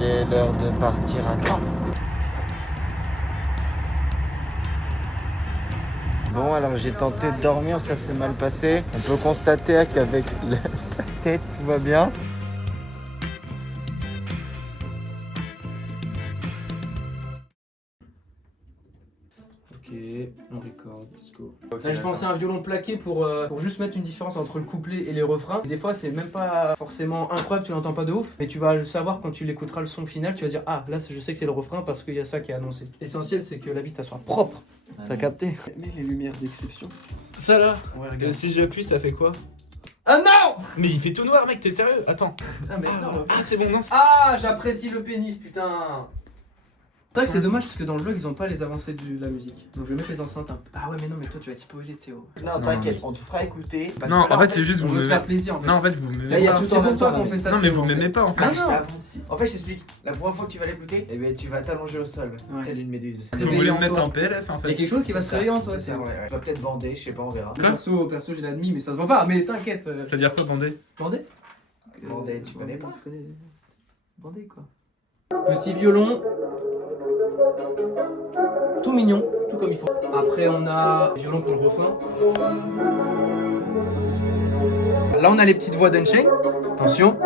Il est l'heure de partir à camp. Bon, alors j'ai tenté de dormir, ça s'est mal passé. On peut constater qu'avec sa tête, tout va bien. Ok, on record, let's go. Là, j'ai pensé à un violon plaqué pour juste mettre une différence entre le couplet et les refrains. Des fois, c'est même pas forcément incroyable, tu l'entends pas de ouf, mais tu vas le savoir quand tu l'écouteras le son final. Tu vas dire, ah là, je sais que c'est le refrain parce qu'il y a ça qui est annoncé. L'essentiel, c'est que la bite, elle soit propre. T'as capté? Mais les lumières d'exception. Ça là, Ouais, regarde. si j'appuie, ça fait quoi? Ah non! Mais il fait tout noir, mec, t'es sérieux? Attends. Ah, mais non. Ah, c'est bon, non. Ah, j'apprécie le pénis, putain. C'est vrai que c'est dommage parce que dans le vlog ils ont pas les avancées de la musique. Donc je vais mettre les enceintes un peu. Ah ouais mais non mais toi tu vas te spoiler Théo. Non, t'inquiète, on te fera écouter. Parce Non, que là, en fait, c'est juste On vous veut se m'aimez. faire plaisir en fait. Non, en fait, vous m'aimez. Ça y est, tout C'est en pour même toi temps, qu'on là. fait ça. Non, mais Théo, vous en fait. m'aimez pas en fait. Ah Je non. t'avance. En fait, je t'explique. La première fois que tu vas l'écouter, eh ben, tu vas t'allonger au sol, Ouais. telle une méduse. Vous Réveiller voulez en me mettre toi. en PLS en Il y a fait. quelque chose qui va se réveiller en toi. C'est vrai, ouais. Tu vas peut-être bander, je sais pas, on verra. Perso j'ai l'admis mais ça se voit pas. Mais t'inquiète. Ça veut dire quoi, bandé? Bandé. Bandé, tu connais pas? Je connais. Bandé quoi. Petit violon. Tout mignon, tout comme il faut. Après on a violon pour le refrain. Là on a les petites voix d'Unchained. Attention.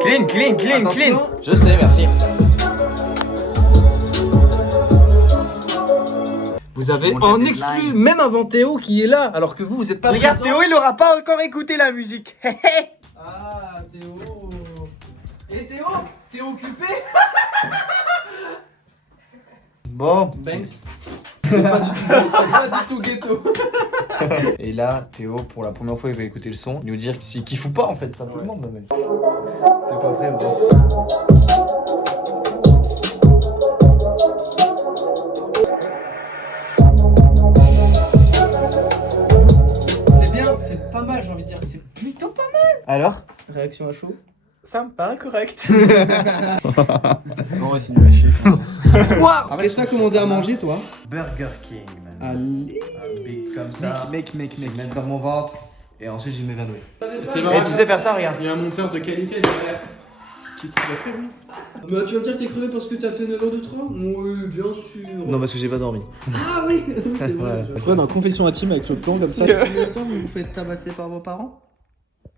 Clean, clean, clean, Attention. clean. Je sais, merci. Vous avez Mon en deadline. exclu même avant Théo qui est là alors que vous êtes pas Regarde, présent. Théo, il aura pas encore écouté la musique. Ah Théo. Et Théo? T'es occupé? Bon. Banks. C'est pas du tout ghetto. Et là, Théo, pour la première fois, il va écouter le son, nous dire s'il kiffe ou pas en fait, simplement. Ouais. T'es pas prêt, bro? C'est bien, c'est pas mal, j'ai envie de dire. C'est plutôt pas mal. Alors? Réaction à chaud. Ça me paraît correct. Non, ouais, c'est nul à chier. Quoi? Qu'est-ce que t'as commandé à manger toi? Burger King, man. Allez. Un big comme ça. Mec. Mettre dans mon ventre et ensuite je vais m'évanouir. C'est Et tu sais faire ça, regarde. Il y a un monteur de qualité derrière. Qui s'est fait, lui? Bah tu vas me dire que t'es crevé parce que t'as fait 9 heures de train? Oui, bien sûr. Non, parce que j'ai pas dormi. Ah oui, c'est vrai. Je crois dans Confession intime avec le plan comme ça. Combien de temps vous vous faites tabasser par vos parents?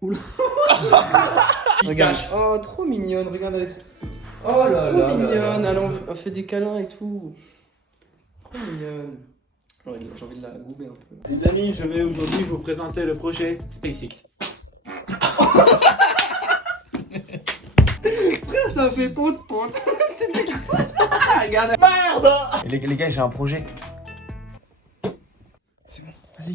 Oula. Regarde. Oh, trop mignonne, regarde, elle est trop... Oh là là. Trop mignonne, elle fait des câlins et tout. Trop mignonne. J'ai envie de la gouber un peu. Les amis, je vais aujourd'hui vous présenter le projet SpaceX. Ça fait ponte. C'était quoi ça? Regarde. Et les gars, j'ai un projet. C'est bon, vas-y.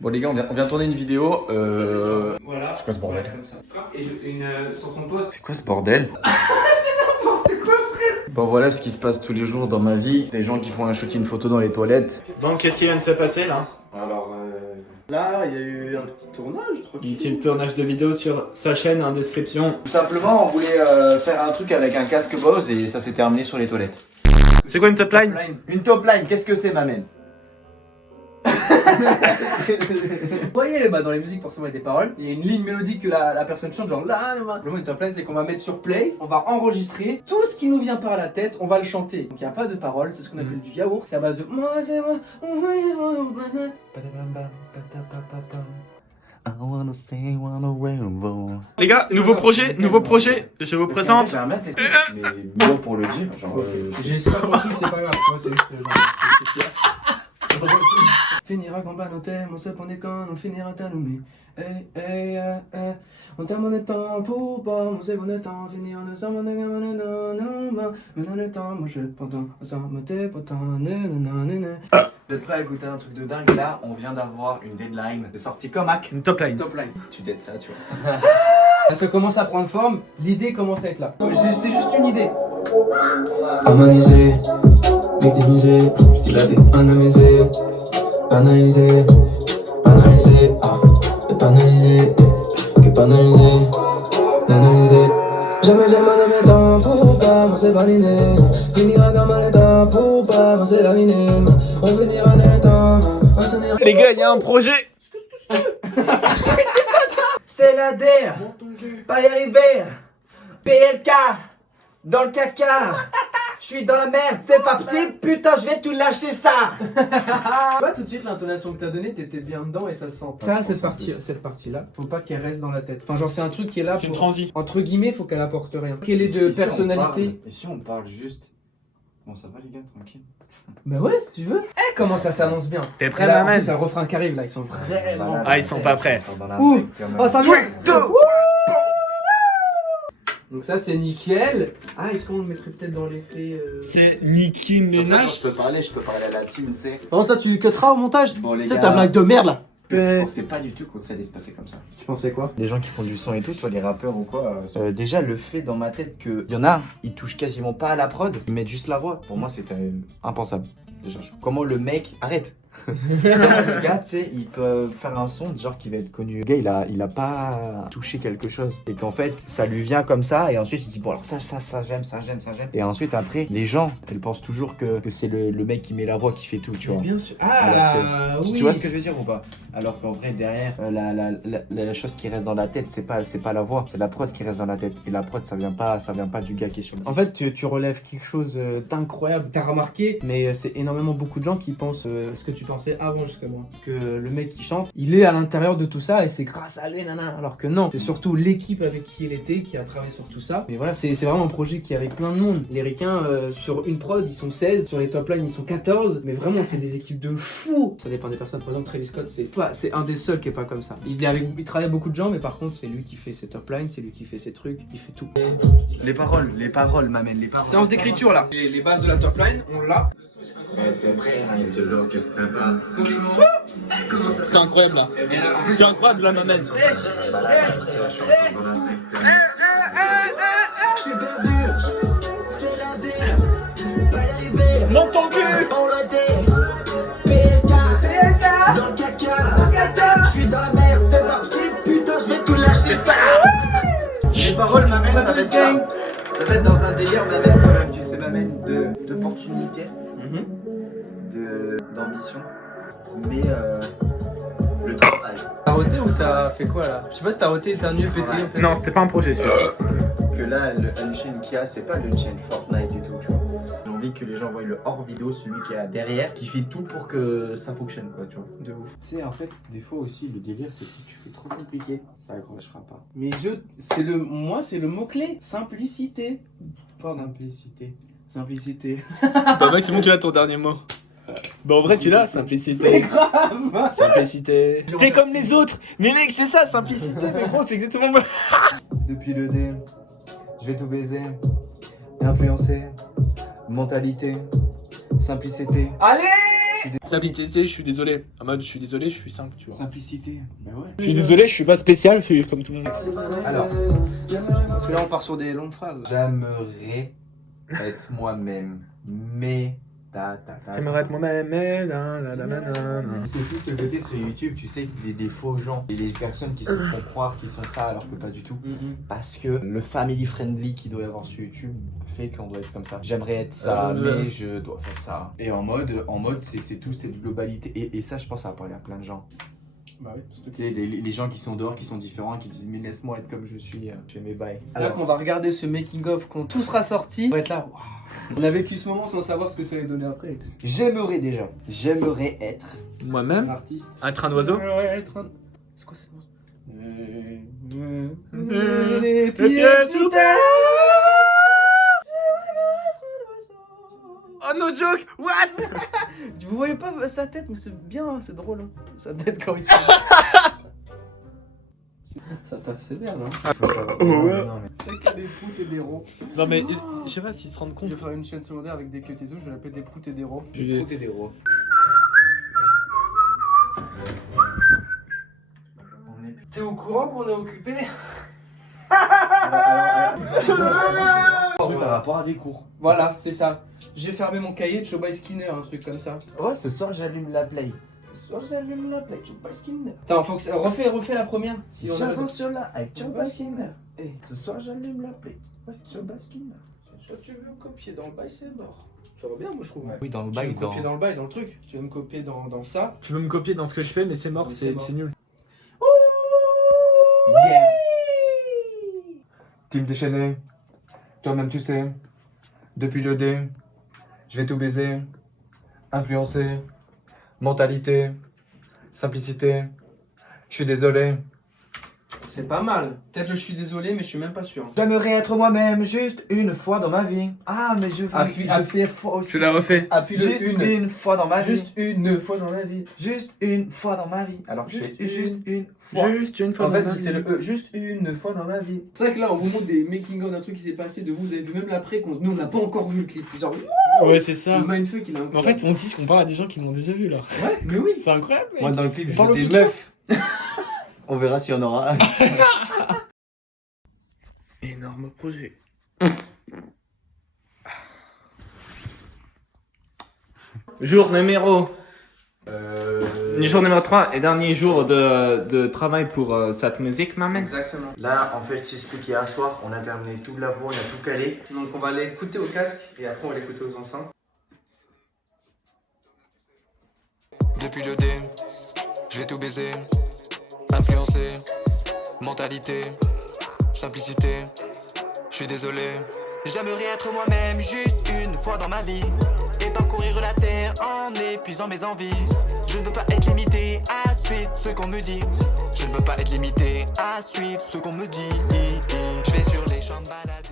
Bon les gars, on vient tourner une vidéo. Voilà. C'est quoi ce bordel? Comme ça. Et sur ton poste. C'est quoi ce bordel? C'est n'importe quoi, frère. Bon voilà ce qui se passe tous les jours dans ma vie. Des gens qui font un shooting photo dans les toilettes. Donc, qu'est-ce qui vient de se passer là? Alors Là, il y a eu un petit tournage, Un petit tournage de vidéo sur sa chaîne en description. tout simplement, on voulait faire un truc avec un casque Bose et ça s'est terminé sur les toilettes. C'est quoi une top line? Une top line, qu'est-ce que c'est, ma mène? Vous voyez, bah, dans les musiques, forcément, il y a des paroles. Il y a une ligne mélodique que la personne chante, genre là, là. Le mot une top line, c'est qu'on va mettre sur play, on va enregistrer tout ce qui nous vient par la tête, on va le chanter. Donc il n'y a pas de paroles, c'est ce qu'on appelle du yaourt. C'est à base de moi, c'est moi, I wanna say wanna rainbow. Les gars, nouveau projet, je vous présente. J'ai un mec, mais bon pour le dire, genre. J'ai pas compris, c'est pas grave, tu vois, c'est juste genre. Finira quand pas nos thèmes, on se prend des cannes, on finira ta nommé. On t'a mon temps pour pas, on sait bon temps, finir de ça, mon mais dans le temps, moi je pendant, ça me t'es pourtant, Vous êtes prêts à écouter un truc de dingue? Là, on vient d'avoir une deadline. C'est sorti comme hack. Une top line. top line. Tu dettes ça, tu vois. Ça commence à prendre forme, l'idée commence à être là. C'était juste une idée. Harmonisé, mécanisé, dilaté, anonymisé, banalisé, banalisé, banalisé, que banalisé, banalisé. Jamais de mes temps pour pas, moi c'est validé. Finira comme un état, là pour pas passer la minime. Revenir à l'état, assainir. Les gars, il y a un projet. C'est la DER, pas y arriver. PLK, dans le caca. Je suis dans la merde, c'est pas possible, putain, je vais tout lâcher ça. Toi, tout de suite, l'intonation que t'as donnée, t'étais bien dedans et ça se sent. Ça, cette partie-là, faut pas qu'elle reste dans la tête. Enfin, genre, c'est un truc qui est là C'est une pour. transi. Entre guillemets, faut qu'elle apporte rien. Quelle est de personnalité. Et si on parle juste. Bon, ça va les gars, tranquille. Bah ouais, si tu veux. Eh, comment ça s'annonce bien. T'es prêt, Là, en maman? plus, un refrain qui arrive là, ils sont vraiment. Ah, ils sont pas prêts. Ouh. Oh, ça vient. Donc ça, c'est nickel. Ah, est-ce qu'on le mettrait peut-être dans l'effet C'est Nicki Je Minaj. peux parler à la team, tu sais. Par contre, ça, tu cutteras au montage. Bon, les Tu sais, gars, ta blague de merde là. je pensais pas du tout que ça allait se passer comme ça. Tu pensais quoi? Les gens qui font du son et tout, tu vois, les rappeurs ou quoi. Déjà, le fait dans ma tête qu'il y en a, ils touchent quasiment pas à la prod, ils mettent juste la voix. Pour moi, c'était impensable. Déjà, comment le mec. Arrête! Le gars, tu sais, il peut faire un son genre qui va être connu. Le gars, il a pas touché quelque chose. Et qu'en fait, ça lui vient comme ça. Et ensuite, il dit, bon, alors ça, j'aime. Et ensuite, après, les gens, elles pensent toujours que c'est le mec qui met la voix qui fait tout, tu vois. Bien sûr. Alors oui. Tu vois ce que je veux dire ou pas? Alors qu'en vrai, derrière, la chose qui reste dans la tête, c'est pas la voix, c'est la prod qui reste dans la tête. Et la prod, ça vient pas du gars qui est sur le. En fait, tu relèves quelque chose d'incroyable. T'as remarqué, mais c'est énormément beaucoup de gens qui pensent ce que tu pensais avant jusqu'à moi. Que le mec qui chante, il est à l'intérieur de tout ça et c'est grâce à lui, nana. Alors que non, c'est surtout l'équipe avec qui il était qui a travaillé sur tout ça. Mais voilà, c'est vraiment un projet qui est avec plein de monde. Les Ricains, sur une prod, ils sont 16, sur les top lines, ils sont 14. Mais vraiment, c'est des équipes de fous. Ça dépend des personnes. Par exemple, Travis Scott, c'est un des seuls qui est pas comme ça. Il travaille avec beaucoup de gens, mais par contre, c'est lui qui fait ses top lines, c'est lui qui fait ses trucs, il fait tout. Les paroles m'amènent les paroles. Séance d'écriture là. Les bases de la top line, on l'a. C'est incroyable là. C'est incroyable la maman. Monte ton cul. Dans le caca, je suis dans la merde, c'est pas possible, putain, je vais tout lâcher ça. Les paroles m'amènent, ça va être ça. Ça va être dans un délire, m'amène quand même, tu sais, m'amène d'opportunités, d'ambition, mais le travail. T'as roté ou t'as fait quoi là? Je sais pas si t'as roté et t'as mieux pété en fait. Non, c'était pas un projet celui-là. Que là, le unchain qu'il y a, c'est pas le chain Fortnite et tout, tu vois. J'ai envie que les gens voient le hors vidéo, celui qui est derrière, qui fait tout pour que ça fonctionne, quoi, tu vois. De ouf. Tu sais, en fait, des fois aussi, le délire, c'est que si tu fais trop compliqué, ça accrochera pas. Mais moi c'est le mot-clé. Simplicité. Pardon. Simplicité. Bah mec, c'est bon, tu l'as ton dernier mot. Bah en vrai, tu l'as, simplicité. Grave. Simplicité. T'es comme les autres. Mais mec, c'est ça, simplicité. Mais gros, c'est exactement le mot. Depuis le dé, je vais tout baiser, influencer, mentalité, simplicité. Allez. Simplicité, je suis désolé. En mode, je suis désolé, je suis simple, tu vois. Simplicité, bah ouais. Je suis désolé, je suis pas spécial, je suis comme tout le monde. Alors, Parce que là on part sur des longues phrases. j'aimerais être moi-même, mais J'aimerais être moi-même, mais c'est tout ce côté sur YouTube, tu sais, des faux gens et les personnes qui se font croire qu'ils sont ça alors que pas du tout. Parce que le family friendly qui doit y avoir sur YouTube fait qu'on doit être comme ça. J'aimerais être ça, mais je dois faire ça. Et en mode c'est tout cette globalité. Et ça, je pense, ça va parler à plein de gens. Bah oui. Tu sais, les gens qui sont dehors, qui sont différents, qui disent mais laisse-moi être comme je suis, je fais mes bails. Là qu'on va regarder ce making of quand tout sera sorti, on va être là. Waouh. On a vécu ce moment sans savoir ce que ça allait donner après. J'aimerais être Moi-même, Artiste. être un oiseau. C'est quoi cette musique? Les pieds sous terre. Oh no joke, what? Vous voyez pas sa tête, mais c'est bien, hein, c'est drôle. Hein. Sa tête quand il se Ça taffe sévère, non? non, mais... C'est que des proutes et des ronds. Non mais je sais pas s'ils se rendent Je compte. vais faire une chaîne secondaire avec des queues et je vais l'appeler des proutes et des ronds. Je vais- Prout et des rois. T'es au courant qu'on est occupé? Par rapport à des cours. Voilà, c'est ça. J'ai fermé mon cahier de Chobay Skinner, un truc comme ça. Ouais, ce soir j'allume la play. Ce soir j'allume la play, Chobay Skinner. Attends, faut que ça... refais la première. Si on a... J'avance sur la avec Chobay Skinner. Eh. Ce soir j'allume la play. Chobay Skinner. Toi, tu veux copier dans le bail, c'est mort. Ça va bien, moi, je trouve. Oui, dans le Tu veux bail, me copier dans le bail, dans le truc. Tu veux me copier dans ça. Tu veux me copier dans ce que je fais, mais c'est mort, Mais c'est mort. c'est nul. Yeah. Team déchaîné, toi-même tu sais, depuis le dé, je vais tout baiser, influencer, mentalité, simplicité, je suis désolé. C'est pas mal. Peut-être le je suis désolé, mais je suis même pas sûr. J'aimerais être moi-même juste une fois dans ma vie. Ah, mais je fais faux aussi. Tu l'as refait. Appuie le Juste une fois dans ma vie. Juste une fois dans la vie. Juste une fois dans ma vie. Alors que je Juste fais juste une fois. Juste une fois En dans fait, ma vie. c'est le E. Juste une fois dans ma vie. C'est vrai que là, on vous montre des making-of d'un truc qui s'est passé de vous. Vous avez vu même l'après. Nous, on n'a pas encore vu le clip. C'est genre. Ouais, c'est ça. Le mindfuck, il a un. Mais en fait, on dit qu'on parle à des gens qui l'ont déjà vu là. Ouais, mais oui. C'est incroyable, mec. Moi, dans le clip, je Parle joue au des futur. meufs. On verra s'il y en aura. Énorme projet. Jour numéro. Jour numéro 3 et dernier jour de travail pour cette musique, maman. Exactement. Là, en fait, je t'explique, hier soir, on a terminé toute la voix, on a tout calé. Donc, on va l'écouter au casque et après, on va l'écouter aux enceintes. Depuis le dé, je vais tout baiser, influencer, mentalité, simplicité, je suis désolé. J'aimerais être moi-même juste une fois dans ma vie et parcourir la terre en épuisant mes envies. Je ne veux pas être limité à suivre ce qu'on me dit. Je ne veux pas être limité à suivre ce qu'on me dit. Je vais sur les champs de balader.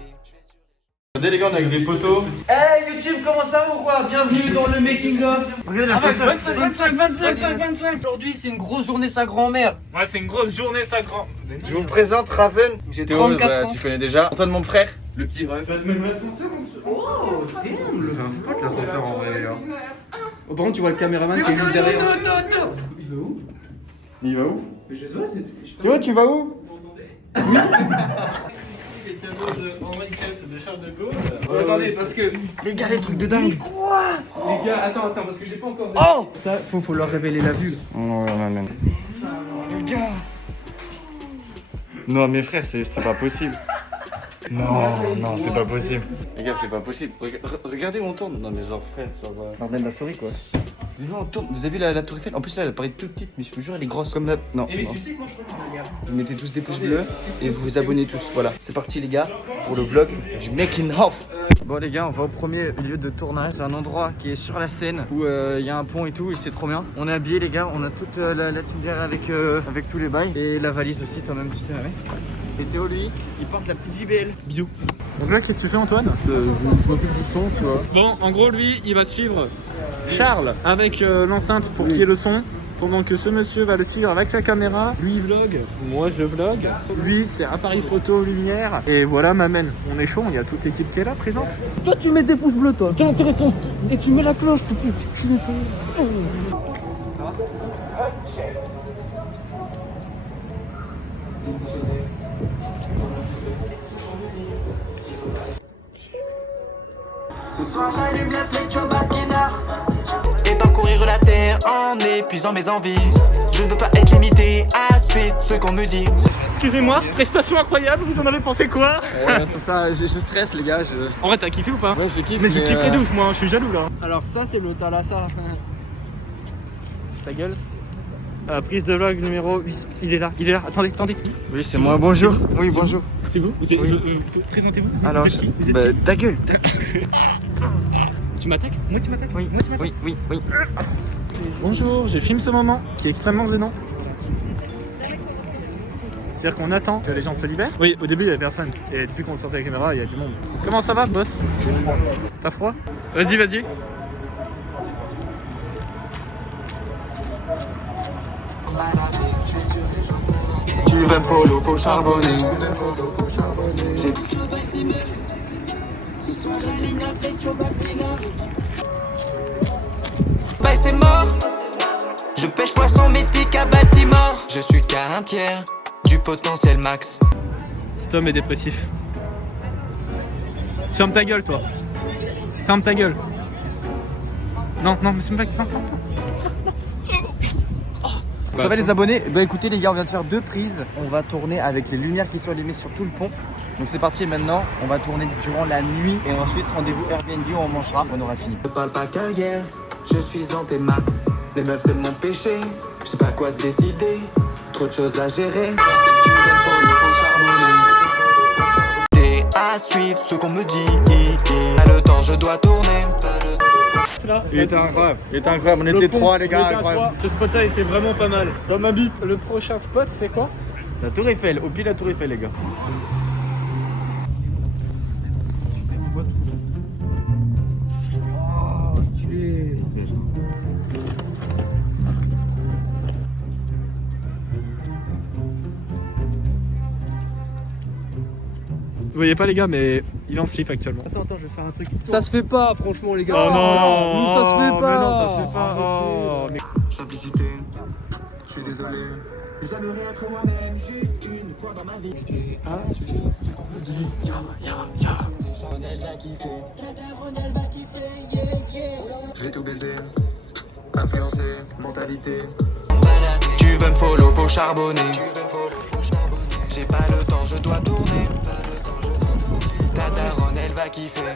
Regardez les gars, on est avec des poteaux. Hey YouTube, comment ça va ou quoi? Bienvenue dans le making of. Regardez Ah ouais, 25. Aujourd'hui, c'est une grosse journée sa grand-mère. Ouais, c'est une grosse journée, ça grand. Je vous présente Raven. J'ai 34 ans. Tu connais déjà. Antoine, mon frère. Le petit ref. Oh, damn. C'est un spot l'ascenseur en vrai, d'ailleurs. Oh, par contre, tu vois le caméraman qui est juste derrière. Il va où? Il va où? Mais je sais pas, c'est. Théo, tu vas où? Les cadeaux de Henri IV de Charles de Gaulle. Attendez, parce que. Les gars, les trucs de dingue. Les gars, attends, parce que j'ai pas encore. Oh! Ça, faut leur révéler la vue. Non, même. Les gars. Non, mes frères, c'est pas possible. Non, c'est pas possible. Les gars, c'est pas possible. Regardez où on tourne. Non, mais genre, frère, genre. Jardin de la souris, quoi. Vous avez vu, on tourne. Vous avez vu la tour Eiffel? En plus, là, elle paraît toute petite, mais je vous jure, elle est grosse comme la. Non. Et mais non. tu sais que moi je crois qu'on regarde. Vous mettez tous des pouces bleus et vous vous abonnez tous. Voilà, c'est parti, les gars, pour le vlog du making of. Bon, les gars, on va au premier lieu de tournage. C'est un endroit qui est sur la Seine où il y a un pont et tout, et c'est trop bien. On est habillés, les gars. On a toute la team derrière avec tous les bails et la valise aussi, toi-même, tu sais, ouais. Et Théo, lui, il porte la petite JBL. Bisous. Donc là, qu'est-ce que tu fais, Antoine? Je m'occupe du son, tu vois. Bon, en gros, lui, il va suivre Charles avec l'enceinte pour qu'il y ait le son. Pendant que ce monsieur va le suivre avec la caméra. Lui, il vlog, moi, je vlog. Lui, c'est appareil photo, lumière. Et voilà, m'amène. On est chaud, il y a toute l'équipe qui est là, présente. Toi, tu mets des pouces bleus, toi. T'es intéressant. Et tu mets la cloche, tu peux. Et parcourir la terre en épuisant mes envies. Je ne veux pas être limité à suivre ce qu'on me dit. Excusez-moi, prestation incroyable, vous en avez pensé quoi? C'est ça, je stresse, les gars. En vrai, t'as kiffé ou pas? Ouais, je kiffe. Mais je kifferais de ouf, moi, je suis jaloux là. Alors, ça, c'est le Thalassa. Ta gueule. Prise de vlog numéro 8. Il est là. Attendez. Oui, c'est moi, bonjour. Oui, bonjour. C'est vous? Présentez-vous. Alors, Vous êtes qui? Vous êtes bah, qui? ta gueule. Tu m'attaques? Moi, tu m'attaques? Oui, Moi, tu m'attaques? oui. Bonjour, je filme ce moment qui est extrêmement gênant. C'est-à-dire qu'on attend que les gens se libèrent. Oui, au début il y avait personne. Et depuis qu'on sort avec la caméra, il y a du monde. Comment ça va, boss? J'ai froid. T'as froid? Vas-y. Tu veux me follow, faut charbonner. Bah c'est mort. Je pêche poisson mythique à Baltimore. Je suis qu'à un tiers du potentiel max. Cet homme est dépressif. Ferme ta gueule, toi. Ferme ta gueule. Non, mais c'est une blague. Non. Ça va les abonnés? Bah écoutez les gars, on vient de faire 2 prises. On va tourner avec les lumières qui sont allumées sur tout le pont. Donc c'est parti maintenant, on va tourner durant la nuit et ensuite rendez-vous Airbnb où on mangera, on aura fini. Je parle pas carrière, je suis en tes max. Les meufs c'est mon péché, je sais pas quoi décider. Trop de choses à gérer. T'es à suivre ce qu'on me dit. Pas le temps, je dois tourner. Il était incroyable, on était trois les gars, incroyable. Ce spot là était vraiment pas mal. Dans ma bite, le prochain spot c'est quoi? La Tour Eiffel, au pied de la Tour Eiffel les gars. Vous voyez pas les gars, mais il est en slip actuellement. Attends, je vais faire un truc. Ça se fait pas, franchement, les gars. Oh non, nous, ça se fait pas. Mais non, ça se fait pas. Oh, mais... Simplicité, je suis désolé. J'aimerais être moi-même juste une fois dans ma vie. Je vais tout baiser, influencer, mentalité. Tu veux me follow pour charbonner. J'ai pas le temps, je dois tourner. Ta daronne, elle va kiffer.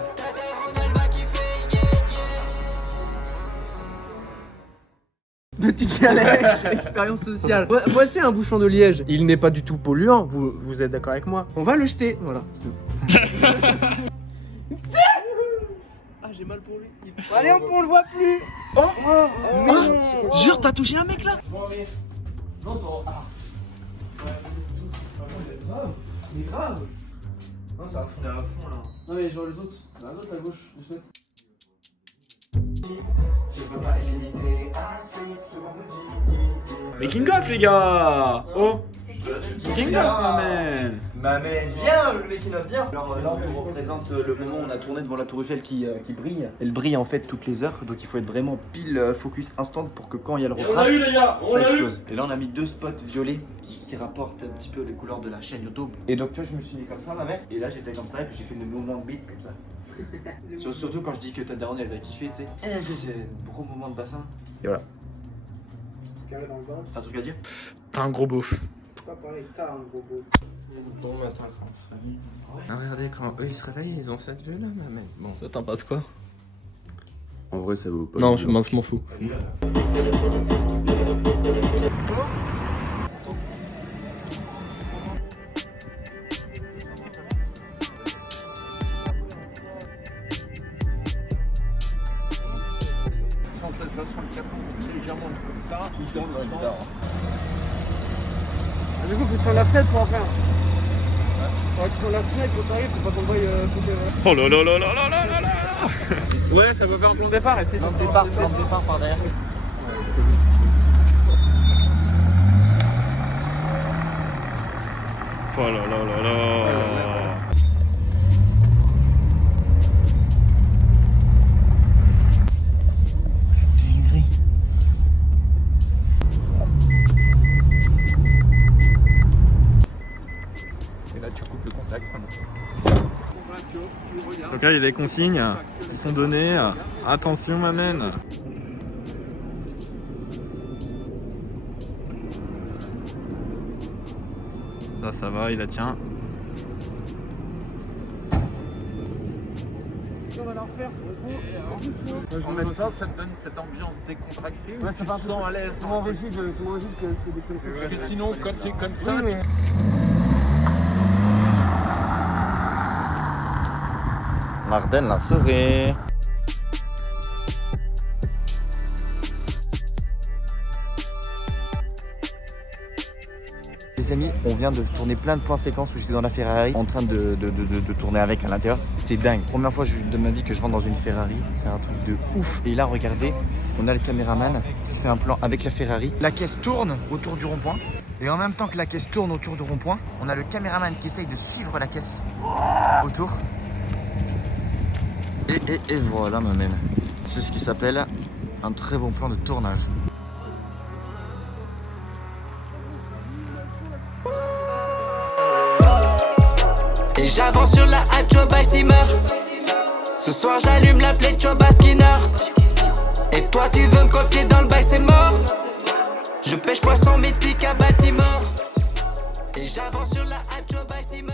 Petit challenge, expérience sociale. Voici un bouchon de liège. Il n'est pas du tout polluant, vous êtes d'accord avec moi? On va le jeter, voilà. Ah, j'ai mal pour lui. Allez, on le voit plus. Jure, t'as touché un mec là? Mais grave. Non, c'est à fond là. Non mais genre les autres, la autre à gauche, de suite. Making of les gars. Oh, making of man. Bien, le mec il a bien. Alors là on représente le moment où on a tourné devant la Tour Eiffel qui brille. Elle brille en fait toutes les heures, donc il faut être vraiment pile focus instant pour que quand il y a le refrain, ça explose. Et là on a mis 2 spots violets qui rapportent un petit peu les couleurs de la chaîne YouTube. Et donc tu vois je me suis mis comme ça ma mère, et là j'étais comme ça et puis j'ai fait des mouvements de beat comme ça. Surtout quand je dis que ta daronne elle va kiffer, tu sais. C'est un gros mouvement de bassin. Et voilà. T'as un truc à dire? T'as un gros beauf. Bon matin quand on se réveille. Ah, regardez, quand eux ils se réveillent, ils ont cette vue là, mais bon. Toi t'en penses quoi? En vrai ça vaut pas. Non, je m'en fous. Légèrement comme ça, il donne le sens. Du coup, faut sur la fenêtre pour en faire. Ouais, sur la fenêtre quand t'arrives, faut pas qu'on voie couper. Oh là là là là là là là là. Ouais, ça va faire un plan de départ. Et c'est Plan de départ par derrière. Oh là là là là. Donc là il y a des consignes qui sont données. Attention m'amène. Ça va, il la tient. En même temps, ça te donne cette ambiance décontractée où tu te sens à l'aise. C'est moins rigide que des Parce que sinon, quand t'es comme ça, Marden la souris. Les amis, on vient de tourner plein de plans séquences où j'étais dans la Ferrari en train de tourner avec à l'intérieur. C'est dingue. Première fois de ma vie que je rentre dans une Ferrari, c'est un truc de ouf. Et là, regardez, on a le caméraman qui fait un plan avec la Ferrari. La caisse tourne autour du rond-point. Et en même temps que la caisse tourne autour du rond-point, on a le caméraman qui essaye de suivre la caisse autour. Et voilà, ma mène. C'est ce qui s'appelle un très bon plan de tournage. Et j'avance sur la hype, Choba Simmer. Ce soir j'allume la play de Choba Skinner. Et toi tu veux me copier dans le bail, c'est mort. Je pêche poisson mythique à Baltimore. Et j'avance sur la hype, Choba Simmer.